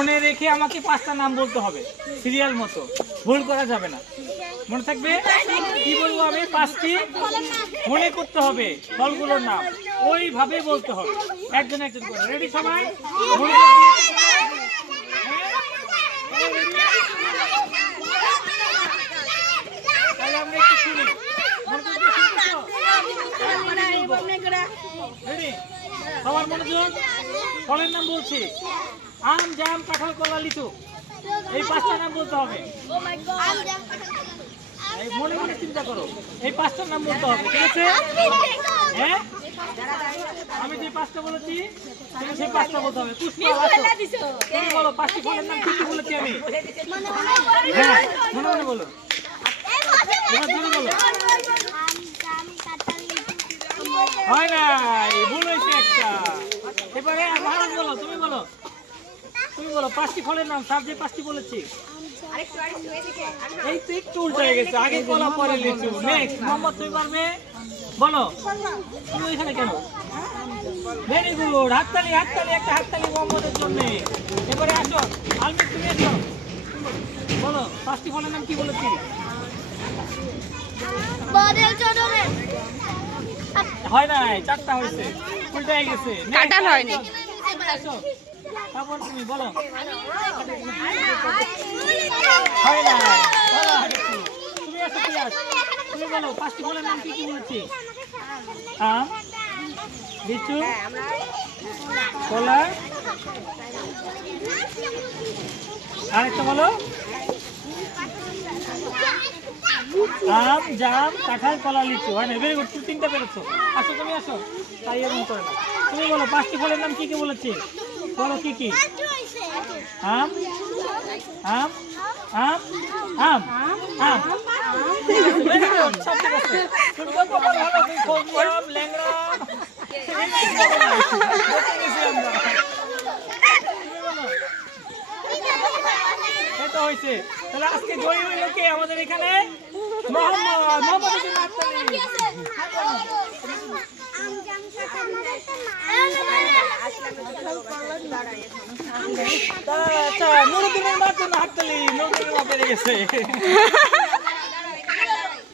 মনে রেখে আমাকে 5টা নাম বলতে হবে সিরিয়াল মতো, ভুল করা যাবে না। মনে থাকবে? কি বলবো আমি? 5টি মনে করতে হবে ফলগুলোর নাম, ওইভাবে বলতে হবে একজন একজন করে। রেডি সবাই? তাহলে আমরা একটু শুনি। রেডি? সবার মনোযোগ। ফলের নাম বলছি, আম, জাম, কাঁঠাল, কলা, লিচু। এই 5টা নাম বলতে হবে। মনে মনে চিন্তা করো, এই 5টার নাম বলতে হবে, ঠিক আছে? হ্যাঁ, আমি যে 5টা বলেছি তুমি সেই 5টা বলতে হবে। পুষ্পা, তুমি বলো 5টি ফলের নাম কি কি বলেছি আমি? হ্যাঁ, মনে মনে বলো। এবার জোরে বলো। হয় নাই, ভুল হয়েছে একটা। এবারে মহারাজ বলো, তুমি বলো। তুমি বলো 5টি ফলের নাম, স্যার যে 5টি বলেছি। এই তো একটু উল্টো হয়ে গেছে, আগে কলা পরে লিচু। নেক্সট মোহাম্মদ, তুমি পারবে? বলো। তুমি এখানে কেন? ভেরি গুড, হাততালি হাততালি, একটা হাততালি মোহাম্মদের জন্য। এবারে আসো আলমিন, তুমি এসো। বলো 5টি ফলের নাম কি বলেছি? হয় নাই, 4টা হয়েছে, উল্টো হয়ে গেছে। কাটাল হয়নি। আসো, তারপর তুমি বলো। হয় নাই, বলো আরেকটু। তুমি আসো, প্রিয়াস, তুমি বলো 5টি ফলের নাম কি কি বলেছি? আম, লিচু, কলা, আরেকটা বলো। আম, জাম, কাঁঠাল, কলা, লিচু। হয় না? ভেরি গুড, তুমি 3টা পেরেছো। আসো, তুমি আসো। তাই এমন করে না। তুমি বলো 5টি ফলের নাম কি কি বলেছি? বলো কি কি? আম, আম, আম, আম, আম। ভেরি গুড, সব ঠিক আছে। তুমি গল্প বলো, ভালো, তুমি খোঁজলাম, ল্যাংড়াম। দেখে গেছি আমরা। তুমি বলো। এটা হয়েছে। তাহলে আজকে জয়ী হইল কে আমাদের এখানে? মোহাম্মদ। মোহাম্মদের জন্য হাততালি। আচ্ছা, নুরুদ্দিনের মার জন্য হাততালি। নুরুদ্দিনের মা পেরে গেছে।